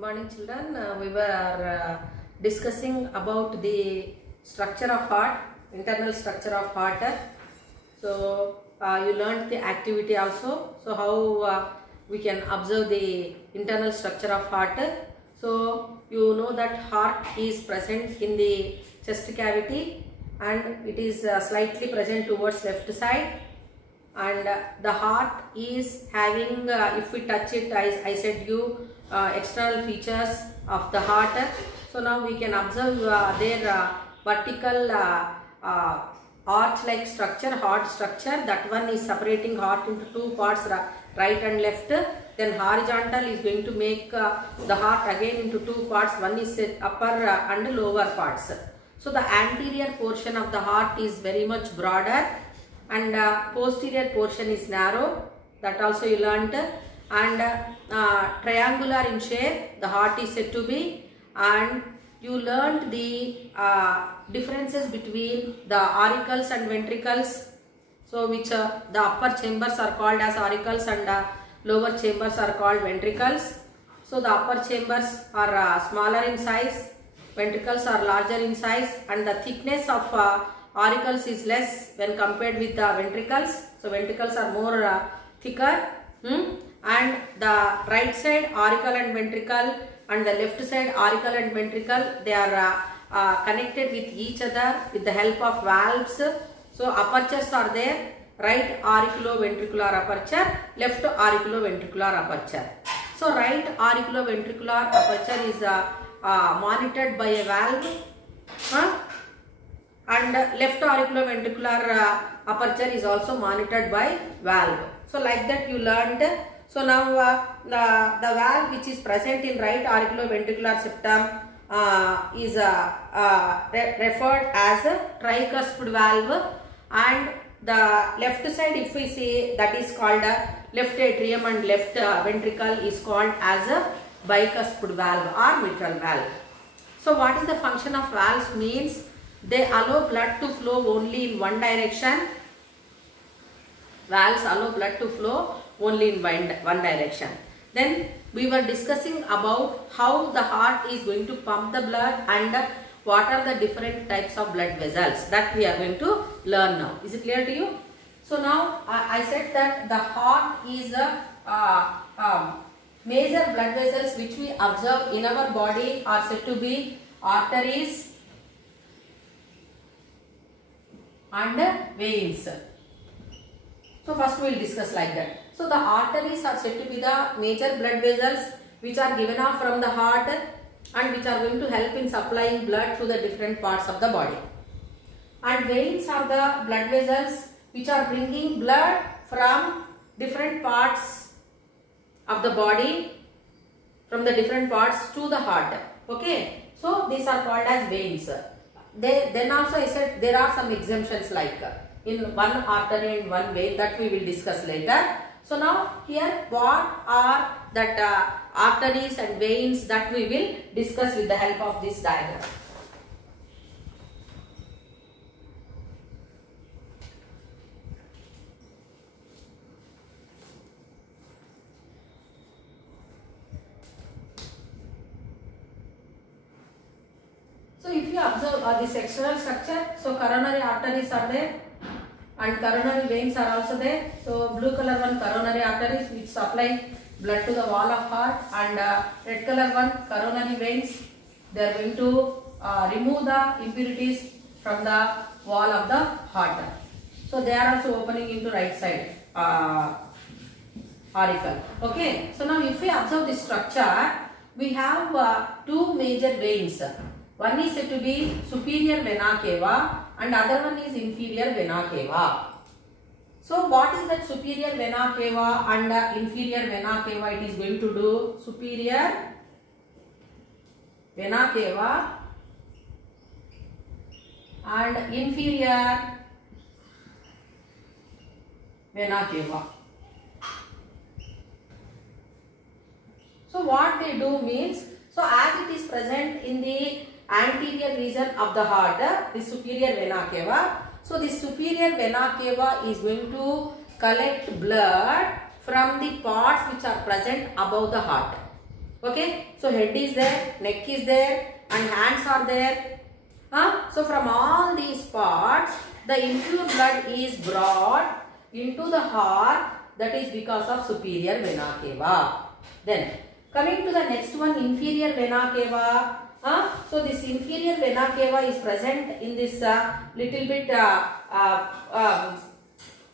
Good morning, children. We were discussing about the structure of heart, internal structure of heart. So you learned the activity also. So how we can observe the internal structure of heart. So you know that heart is present in the chest cavity and it is slightly present towards left side. And the heart is having, if we touch it, I said you external features of the heart. So now we can observe their vertical arch like structure, heart structure. That one is separating heart into two parts, right and left. Then horizontal is going to make the heart again into two parts. One is upper and lower parts. So the anterior portion of the heart is very much broader and posterior portion is narrow. That also you learnt. And triangular in shape the heart is said to be. And you learnt the differences between the auricles and ventricles. So which the upper chambers are called as auricles and lower chambers are called ventricles. So the upper chambers are smaller in size, ventricles are larger in size, and the thickness of auricles is less when compared with the ventricles. So ventricles are more thicker. And the right side auricle and ventricle and the left side auricle and ventricle, they are connected with each other with the help of valves. So apertures are there, right auriculoventricular aperture, left auriculoventricular aperture. So right auriculoventricular aperture is monitored by a valve, and left auriculoventricular aperture is also monitored by valve. So like that you learned. So now the valve which is present in right auriculoventricular septum is referred as a tricuspid valve, and the left side, if we see, that is called left atrium, and left ventricle is called as a bicuspid valve or mitral valve. So what is the function of valves means? They allow blood to flow only in one direction. Valves allow blood to flow only in one direction. Then we were discussing about how the heart is going to pump the blood and what are the different types of blood vessels that we are going to learn now. Is it clear to you? So now I said that the heart is a major blood vessels which we observe in our body are said to be arteries and veins. So first we will discuss like that. So the arteries are said to be the major blood vessels which are given off from the heart and which are going to help in supplying blood to the different parts of the body. And veins are the blood vessels which are bringing blood from different parts of the body, from the different parts to the heart. Okay. So these are called as veins. Then also I said there are some exemptions like in one artery and one vein, that we will discuss later. So now here what are that arteries and veins that we will discuss with the help of this diagram. So if you observe this external structure, so coronary arteries are there and coronary veins are also there. So blue color one coronary arteries which supply blood to the wall of heart, and red color one coronary veins. They are going to remove the impurities from the wall of the heart. So they are also opening into right side auricle. Okay. So now if we observe this structure, we have two major veins. One is said to be superior vena cava and other one is inferior vena cava. So what is that superior vena cava and inferior vena cava? It is going to do superior vena cava and inferior vena cava. So what they do means, so as it is present in the anterior region of the heart, the superior vena cava. So this superior vena cava is going to collect blood from the parts which are present above the heart. Okay, so head is there, neck is there, and hands are there. So from all these parts, the impure blood is brought into the heart. That is because of superior vena cava. Then coming to the next one, inferior vena cava. So this inferior vena cava is present in this little bit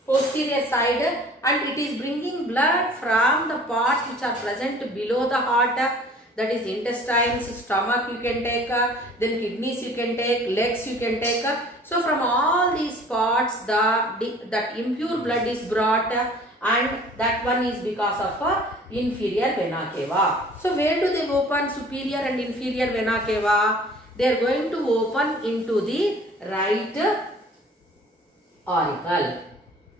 posterior side, and it is bringing blood from the parts which are present below the heart. That is intestines, stomach you can take, then kidneys you can take, legs you can take. So from all these parts, that impure blood is brought, and that one is because of inferior vena cava. So where do they open superior and inferior vena cava? They are going to open into the right auricle.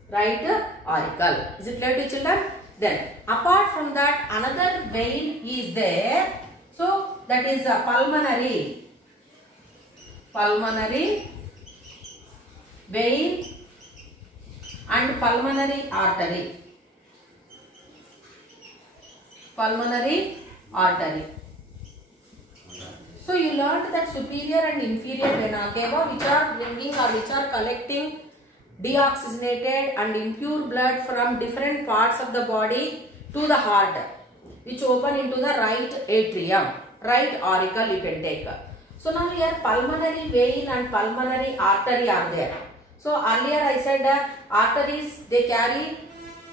Right auricle. Is it clear to children? Then apart from that, another vein is there. So that is a pulmonary vein and pulmonary artery. Pulmonary artery. So you learned that superior and inferior vena cava, which are bringing or which are collecting deoxygenated and impure blood from different parts of the body to the heart, which open into the right atrium, right auricle you can take. So now here pulmonary vein and pulmonary artery are there. So earlier I said arteries, they carry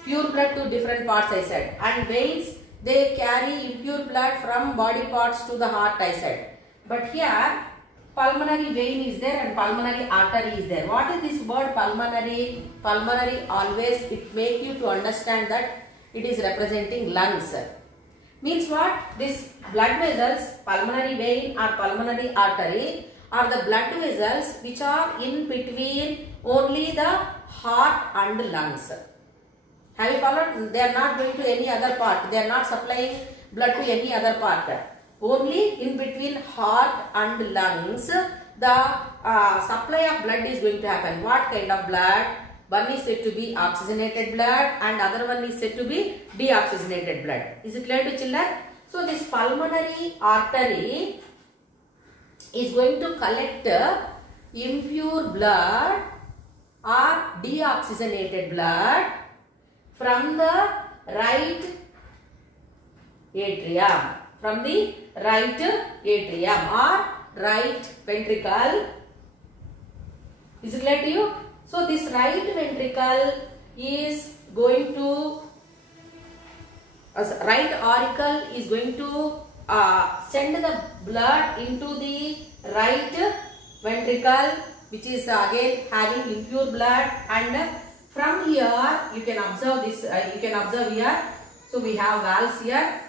pure blood to different parts I said, and veins, they carry impure blood from body parts to the heart I said. But here pulmonary vein is there and pulmonary artery is there. What is this word pulmonary? Pulmonary always it make you to understand that it is representing lungs. Means what? This blood vessels, pulmonary vein or pulmonary artery are the blood vessels which are in between only the heart and lungs. Have you followed? They are not going to any other part. They are not supplying blood to any other part. Only in between heart and lungs, the supply of blood is going to happen. What kind of blood? One is said to be oxygenated blood and other one is said to be deoxygenated blood. Is it clear to children? So this pulmonary artery is going to collect impure blood or deoxygenated blood from the right atrium. From the right atrium or right ventricle. Is it clear to you? So this right ventricle is going to, right auricle is going to send the blood into the right ventricle, which is again having impure blood, and from here you can observe this, you can observe here. So we have valves here.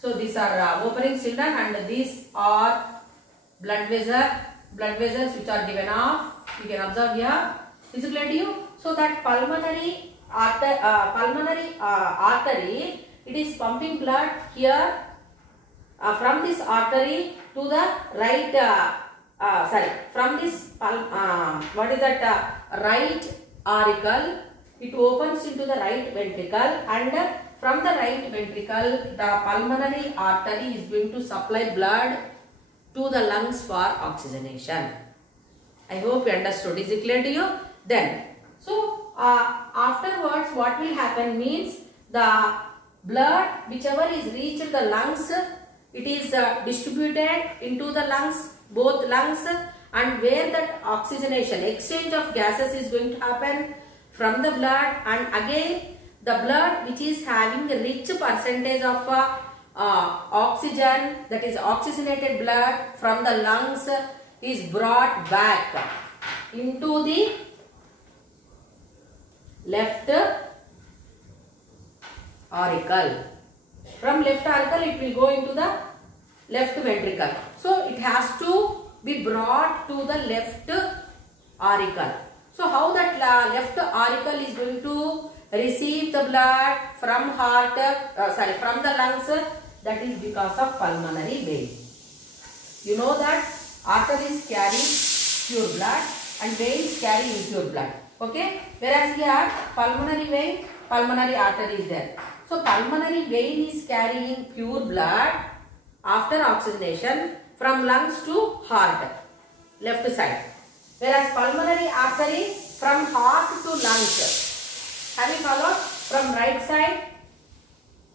So these are opening children, and these are blood vessels which are given off. You can observe here. Is it clear to you? So that pulmonary artery, it is pumping blood here from this artery to the right. From this what is that right auricle? It opens into the right ventricle, and from the right ventricle, the pulmonary artery is going to supply blood to the lungs for oxygenation. I hope you understood. Is it clear to you? Then, so afterwards, what will happen means the blood, whichever is reached the lungs, it is distributed into the lungs, both lungs, and where that oxygenation, exchange of gases is going to happen from the blood, and again the blood which is having a rich percentage of oxygen, that is oxygenated blood from the lungs, is brought back into the left auricle. From left auricle it will go into the left ventricle. So it has to be brought to the left auricle. So how that left auricle is going to receive the blood from heart, from the lungs? That is because of pulmonary vein. You know that arteries carry pure blood and veins carry impure blood. Okay, whereas here pulmonary vein, pulmonary artery is there. So pulmonary vein is carrying pure blood after oxygenation from lungs to heart, left side. Whereas pulmonary artery from heart to lungs. Have you followed? From right side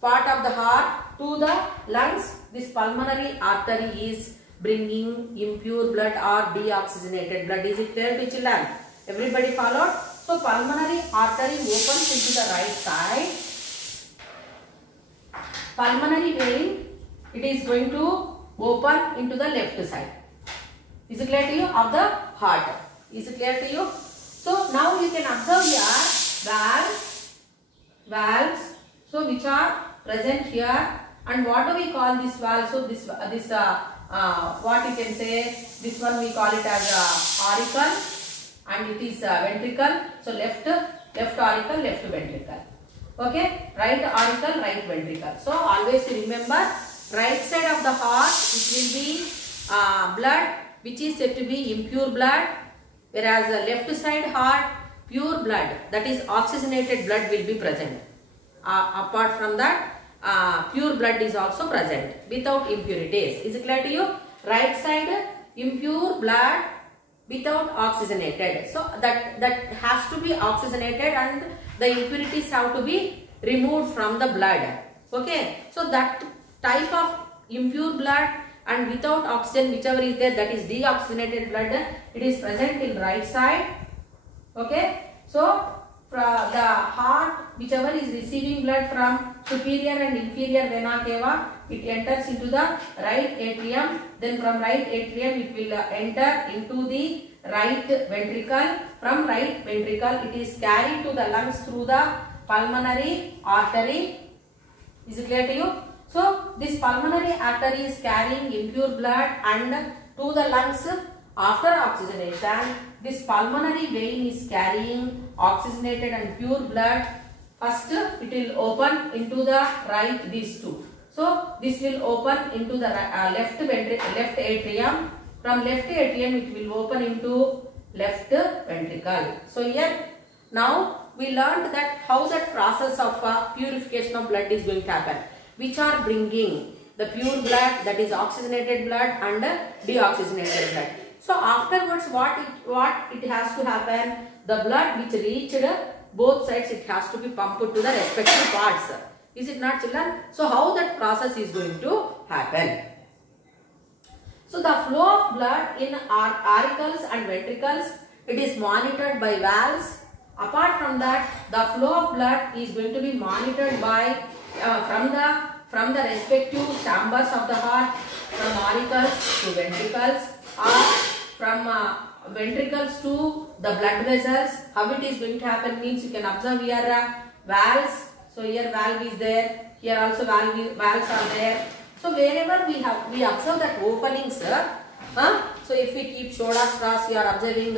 part of the heart to the lungs, this pulmonary artery is bringing impure blood or deoxygenated blood. Is it clear to children? Everybody followed? So pulmonary artery opens into the right side. Pulmonary vein, it is going to open into the left side. Is it clear to you? Of the heart. Is it clear to you? So now you can observe here valves, so which are present here, and what do we call this valve? So this what you can say, this one we call it as auricle, and it is ventricle. So left auricle, left ventricle. Okay, right auricle, right ventricle. So always remember, right side of the heart it will be blood which is said to be impure blood, whereas the left side heart pure blood, that is oxygenated blood will be present. Apart from that, pure blood is also present without impurities. Is it clear to you? Right side impure blood without oxygenated. So that has to be oxygenated and the impurities have to be removed from the blood. Okay. So that type of impure blood and without oxygen, whichever is there, that is deoxygenated blood, it is present in right side. Okay. So the heart, whichever is receiving blood from superior and inferior vena cava, it enters into the right atrium. Then from right atrium it will enter into the right ventricle. From right ventricle it is carried to the lungs through the pulmonary artery. Is it clear to you? So this pulmonary artery is carrying impure blood and to the lungs. After oxygenation, this pulmonary vein is carrying oxygenated and pure blood. First it will open into the right, these two. So this will open into the left atrium. From left atrium it will open into left ventricle. So here now we learned that how that process of purification of blood is going to happen, which are bringing the pure blood, that is oxygenated blood, and deoxygenated blood. So afterwards what it has to happen, the blood which reached both sides, it has to be pumped to the respective parts. Is it not, children? So how that process is going to happen? So the flow of blood in auricles and ventricles, it is monitored by valves. Apart from that, the flow of blood is going to be monitored by from the respective chambers of the heart, from auricles to ventricles, or from ventricles to the blood vessels. How it is going to happen means, you can observe here valves. So here valve is there, here also valves are there. So wherever we observe that openings, so if we keep soda straws, we are observing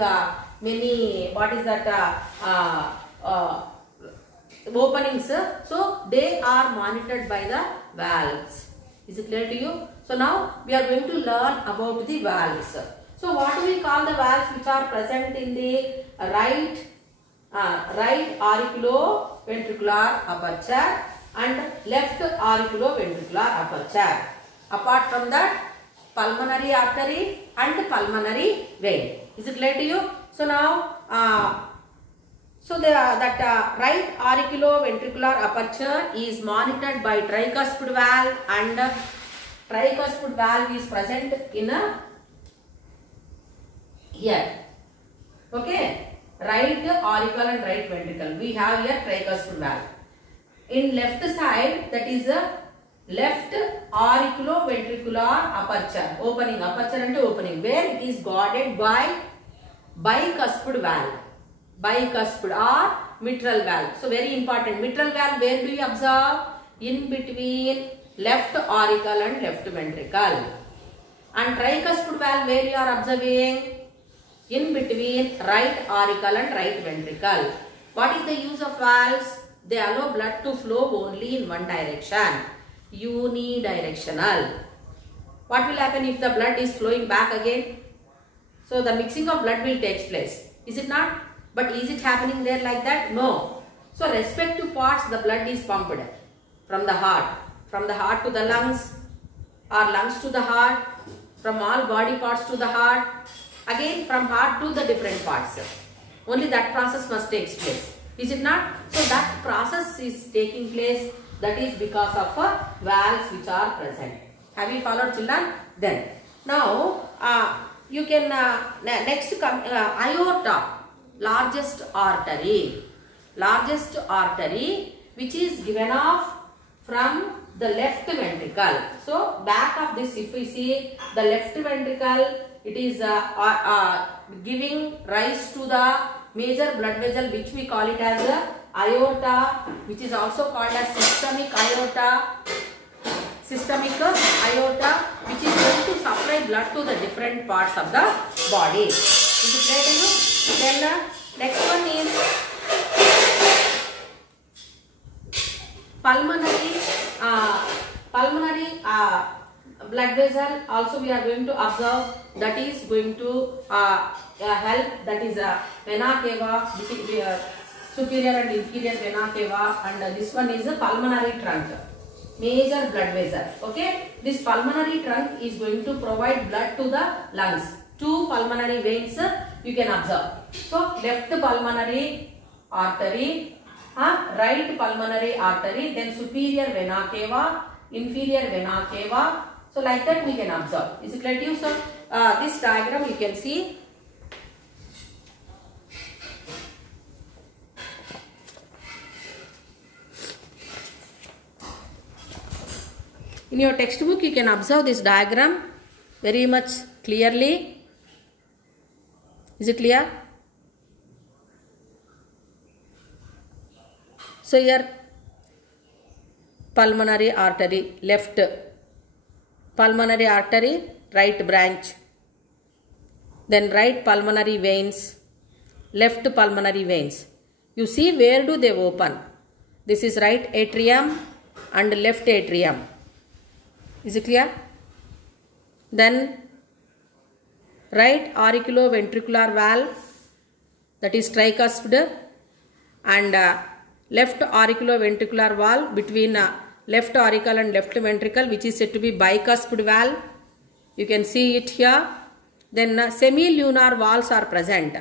many, what is that, openings. So they are monitored by the valves. Is it clear to you? So now we are going to learn about the valves. So what do we call the valves which are present in the right auriculoventricular aperture and left auriculoventricular aperture? Apart from that, pulmonary artery and pulmonary vein. Is it clear to you? So now, right auriculoventricular aperture is monitored by tricuspid valve, and tricuspid valve is present in here. Okay, right auricle and right ventricle. We have here tricuspid valve. In left side, that is a left auriculoventricular aperture, opening, aperture and opening, where it is guarded by bicuspid valve. Bicuspid or mitral valve. So very important. Mitral valve, where do you observe? In between left auricle and left ventricle. And tricuspid valve, where you are observing? In between right auricle and right ventricle. What is the use of valves? They allow blood to flow only in one direction. Unidirectional. What will happen if the blood is flowing back again? So the mixing of blood will take place. Is it not? But is it happening there like that? No. So respective parts the blood is pumped. from the heart to the lungs, or lungs to the heart, from all body parts to the heart, again from heart to the different parts. Only that process must take place. Is it not? So that process is taking place, that is because of valves which are present. Have you followed, children? Then now you can next come aorta, largest artery which is given off from the left ventricle. So back of this, if we see the left ventricle, it is giving rise to the major blood vessel which we call it as aorta, which is also called as systemic aorta, which is going to supply blood to the different parts of the body. Is it clear to you? Then next one is pulmonary blood vessel. Also we are going to observe, that is going to help, that is vena cava, superior and inferior vena cava, and this one is a pulmonary trunk, major blood vessel. Okay, this pulmonary trunk is going to provide blood to the lungs. Two pulmonary veins you can observe. So left pulmonary artery, right pulmonary artery, then superior vena cava, inferior vena cava. So like that we can observe. Is it clear to you? So this diagram you can see. In your textbook you can observe this diagram very much clearly. Is it clear? So here pulmonary artery, left pulmonary artery, right branch, then right pulmonary veins, left pulmonary veins. You see where do they open? This is right atrium and left atrium. Is it clear? Then right auriculoventricular valve, that is tricuspid, and left auriculoventricular valve between left auricle and left ventricle, which is said to be bicuspid valve. You can see it here. Then semilunar valves are present.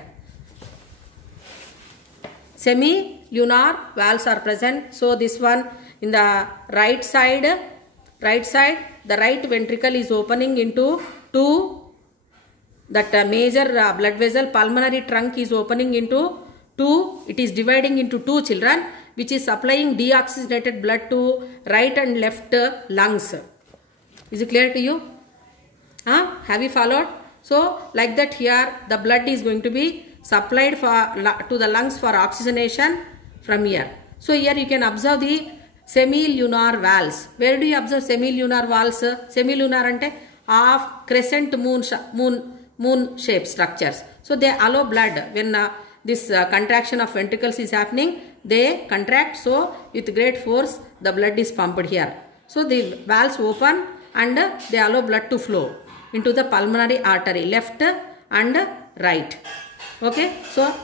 Semilunar valves are present. So this one in the right side, the right ventricle is opening into two. That major blood vessel, pulmonary trunk, is opening into two. It is dividing into two, children, which is supplying deoxygenated blood to right and left lungs. Is it clear to you? Have you followed? So like that here the blood is going to be supplied to the lungs for oxygenation from here. So here you can observe the semilunar valves. Where do you observe semilunar valves? Semilunar ante half crescent moon shaped structures. So they allow blood when this contraction of ventricles is happening, they contract, so with great force the blood is pumped here. So the valves open and they allow blood to flow into the pulmonary artery, left and right. Okay, so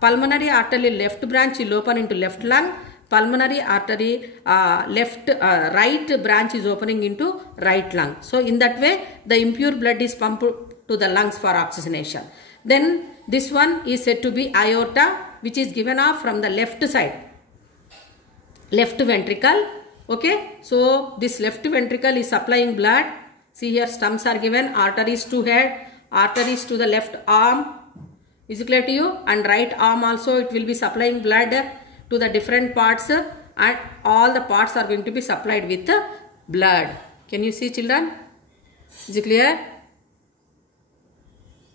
pulmonary artery left branch will open into left lung, pulmonary artery right branch is opening into right lung. So in that way the impure blood is pumped to the lungs for oxygenation. Then this one is said to be aorta, which is given off from the left side, left ventricle. Okay, so this left ventricle is supplying blood. See here stumps are given, arteries to head, arteries to the left arm. Is it clear to you? And right arm also it will be supplying blood to the different parts, and all the parts are going to be supplied with blood. Can you see, children? Is it clear?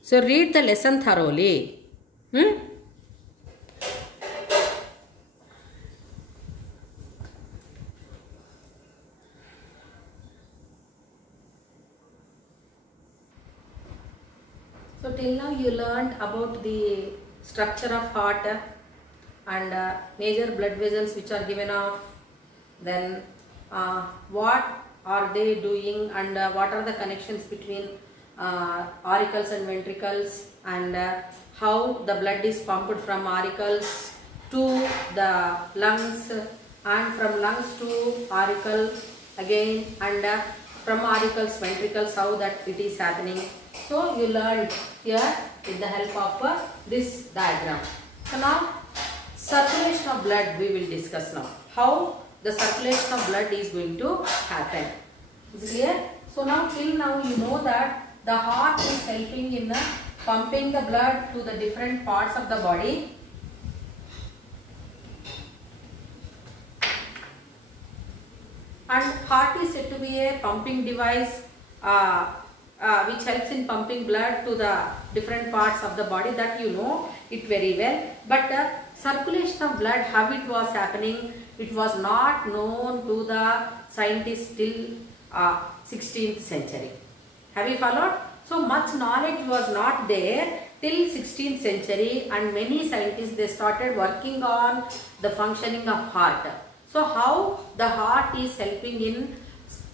So read the lesson thoroughly. So till now you learned about the structure of heart and major blood vessels which are given off. Then what are they doing and what are the connections between auricles and ventricles, and how the blood is pumped from auricles to the lungs, and from lungs to auricle again, and from auricles ventricles, how that it is happening. So you learned here with the help of this diagram. So now circulation of blood we will discuss now. How the circulation of blood is going to happen. Is it clear? So now till now you know that the heart is helping in pumping the blood to the different parts of the body. And heart is said to be a pumping device which helps in pumping blood to the different parts of the body, that you know it very well. But circulation of blood, how it was happening, it was not known to the scientists till 16th century. Have you followed? So much knowledge was not there till 16th century, and many scientists, they started working on the functioning of heart. So how the heart is helping in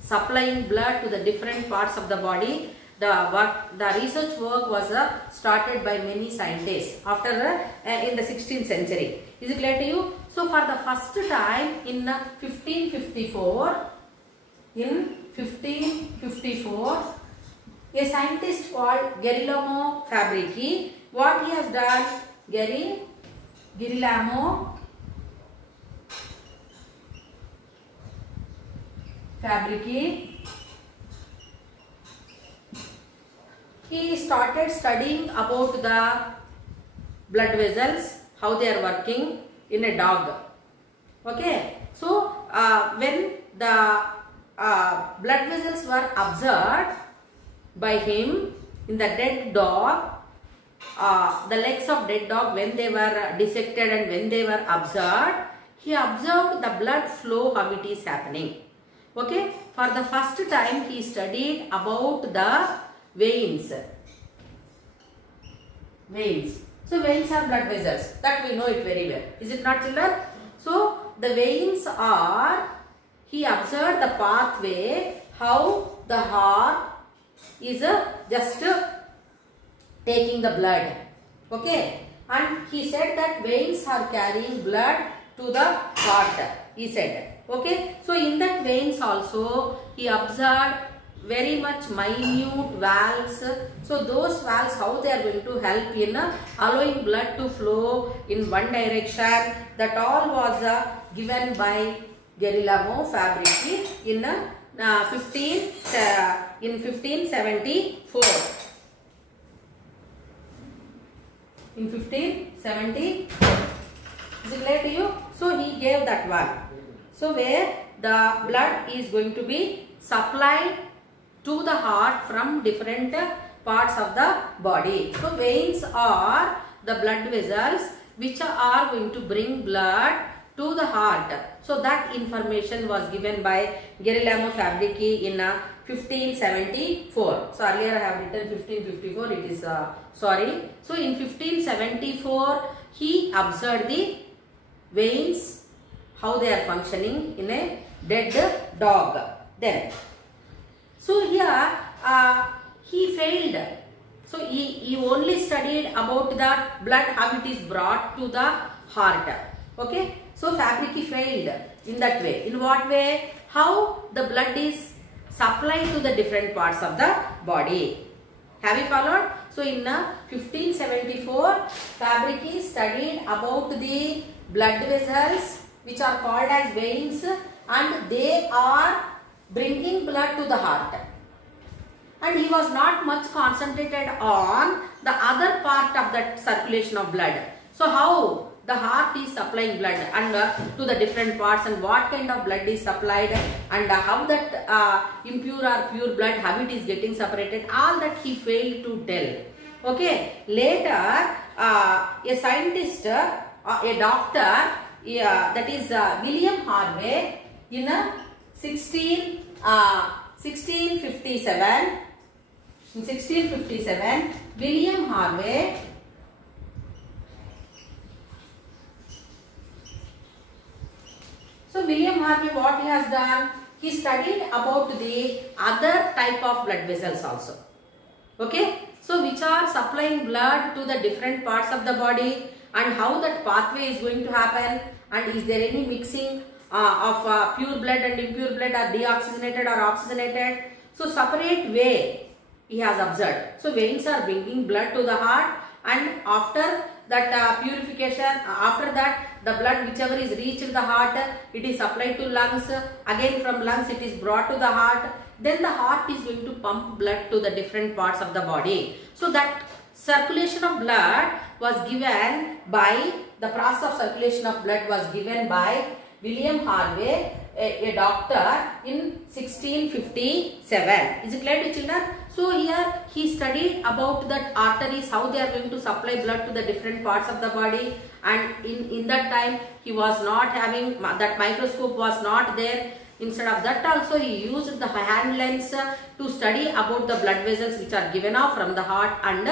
supplying blood to the different parts of the body, the research work was started by many scientists after in the 16th century. Is it clear to you? So for the first time in 1554, a scientist called Girolamo Fabrici, what he has done, Girolamo Fabrici, he started studying about the blood vessels, how they are working in a dog. Okay, so when the blood vessels were observed by him in the dead dog, the legs of dead dog, when they were dissected and when they were observed, he observed the blood flow, how it is happening. Okay, for the first time he studied about the veins. So veins are blood vessels, that we know it very well. Is it not, children? So the veins are, he observed the pathway, how the heart is just taking the blood. Okay, and he said that veins are carrying blood to the heart, he said. Okay, so in that veins also he observed very much minute valves. So those valves, how they are going to help in allowing blood to flow in one direction, that all was given by Girolamo Fabrici in 1574. In 1574. Is it clear to you? So he gave that one. So where the blood is going to be supplied to the heart from different parts of the body. So veins are the blood vessels which are going to bring blood to the heart. So that information was given by Girolamo Fabrici in 1574. So earlier I have written 1554, it is sorry. So in 1574 he observed the veins, how they are functioning in a dead dog. Then, so here he failed. So he only studied about the blood, how it is brought to the heart. Okay, so Fabrici failed in that way. In what way? How the blood is supplied to the different parts of the body. Have you followed? So in 1574, Fabrici studied about the blood vessels which are called as veins, and they are bringing blood to the heart. And he was not much concentrated on the other part of that circulation of blood. So how the heart is supplying blood and to the different parts, and what kind of blood is supplied, and how that impure or pure blood, how it is getting separated, all that he failed to tell. Okay, later a scientist, a doctor, that is William Harvey, in 1657, William Harvey So William Harvey, what he has done? He studied about the other type of blood vessels also. Okay. So which are supplying blood to the different parts of the body, and how that pathway is going to happen, and is there any mixing of pure blood and impure blood are deoxygenated or oxygenated. So separate way he has observed. So veins are bringing blood to the heart, and after that purification, after that the blood whichever is reached the heart, it is supplied to lungs. Again from lungs it is brought to the heart. Then the heart is going to pump blood to the different parts of the body. So that circulation of blood was given by, the process of circulation of blood was given by William Harvey, a doctor, in 1657. Is it clear to children? So here he studied about that arteries, how they are going to supply blood to the different parts of the body, and in that time he was not having, that microscope was not there. Instead of that also he used the hand lens to study about the blood vessels which are given off from the heart, and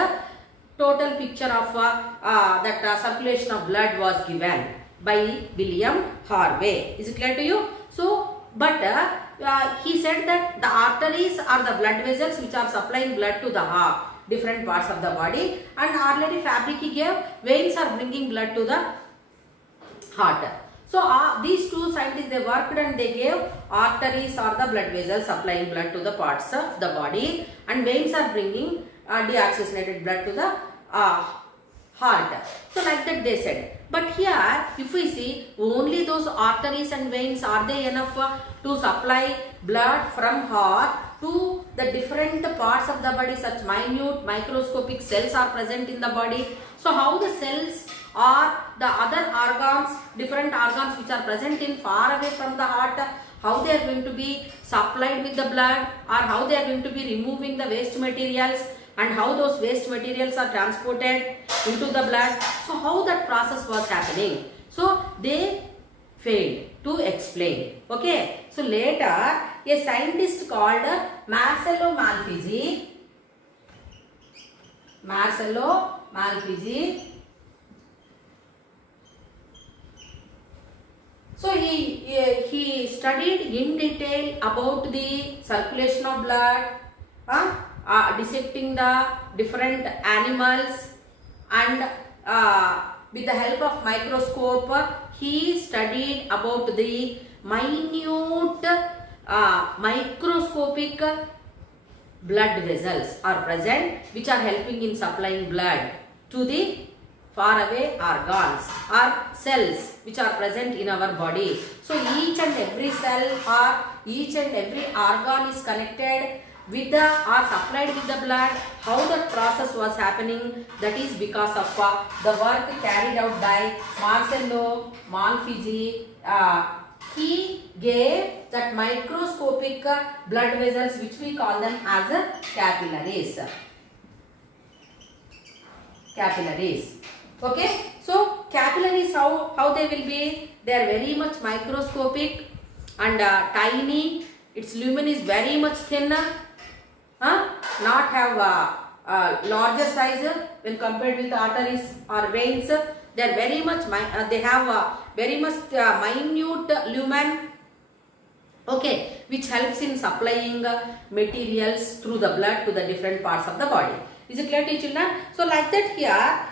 total picture of that circulation of blood was given by William Harvey. Is it clear to you? So, but he said that the arteries are the blood vessels which are supplying blood to the heart, different parts of the body, and earlier Fabric he gave veins are bringing blood to the heart. So these two scientists, they worked and they gave arteries are the blood vessels supplying blood to the parts of the body, and veins are bringing deoxygenated blood to the heart. So like that they said. But here if we see, only those arteries and veins, are they enough to supply blood from heart to the different parts of the body? Such minute microscopic cells are present in the body. So how the cells or the other organs, different organs which are present in far away from the heart, how they are going to be supplied with the blood, or how they are going to be removing the waste materials, and how those waste materials are transported into the blood. So how that process was happening? So they failed to explain. Okay. So later a scientist called Marcello Malpighi, so he studied in detail about the circulation of blood, dissecting the different animals, and with the help of microscope he studied about the minute microscopic blood vessels are present which are helping in supplying blood to the far away organs or cells which are present in our body. So each and every cell or each and every organ is connected with the, or supplied with the blood. How that process was happening, that is because of the work carried out by Marcello Malpighi. He gave that microscopic blood vessels which we call them as capillaries. Okay, so capillaries, how they will be? They are very much microscopic and tiny. Its lumen is very much thin. Not have larger size when compared with arteries or veins. They are very much they have very much minute lumen. Okay, which helps in supplying materials through the blood to the different parts of the body. Is it clear to children? So like that here,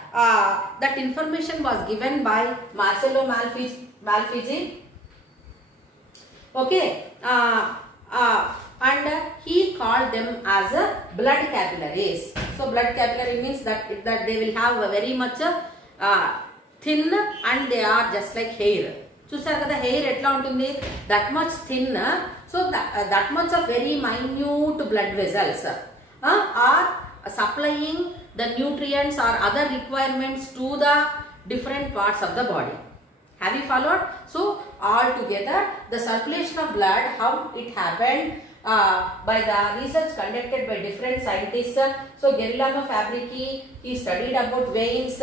that information was given by Marcello Malpighi. Okay, and he called them as blood capillaries. So blood capillary means that they will have a very much thin, and they are just like hair. చూసారు కదా hair ఎట్లా ఉంటుంది, that much thin. So that much of very minute blood vessels are supplying the nutrients or other requirements to the different parts of the body. Have you followed? So all together the circulation of blood, how it happened by the research conducted by different scientists. So Girolamo Fabrici, he studied about veins,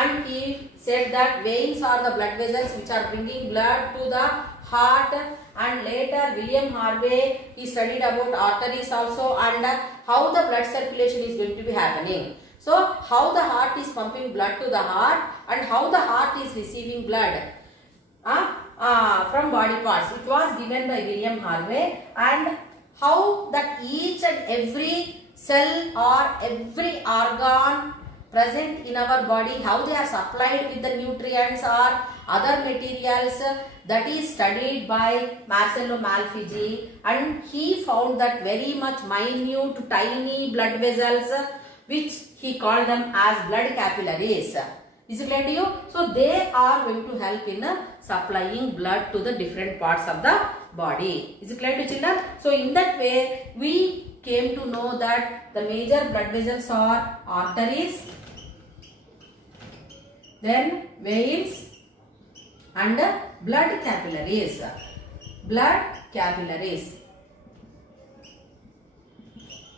and he said that veins are the blood vessels which are bringing blood to the heart. And later William Harvey, he studied about arteries also, and how the blood circulation is going to be happening. So how the heart is pumping blood to the heart, and how the heart is receiving blood from body parts. It was given by William Harvey, and how that each and every cell or every organ present in our body, how they are supplied with the nutrients or other materials, that is studied by Marcello Malpighi, and he found that very much minute tiny blood vessels, which he called them as blood capillaries. Is it clear to you? So they are going to help in supplying blood to the different parts of the body. Is it clear to children? So in that way we came to know that the major blood vessels are arteries, then veins and blood capillaries. Blood capillaries.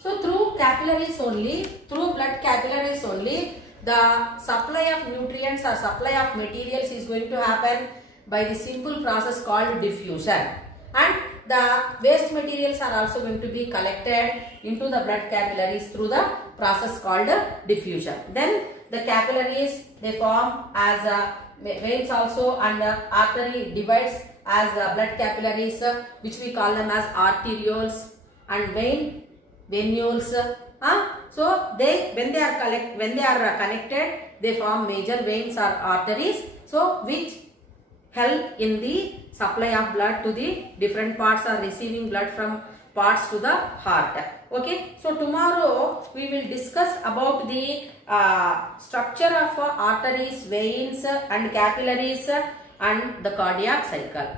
So through capillaries only, through blood capillaries only, the supply of nutrients or supply of materials is going to happen by the simple process called diffusion. And the waste materials are also going to be collected into the blood capillaries through the process called diffusion. Then the capillaries, they form as veins also, and artery divides as blood capillaries, which we call them as arterioles, and venules. So when they are connected, they form major veins or arteries, so which help in the supply of blood to the different parts or receiving blood from parts to the heart. Okay, so tomorrow we will discuss about the structure of arteries, veins and capillaries and the cardiac cycle.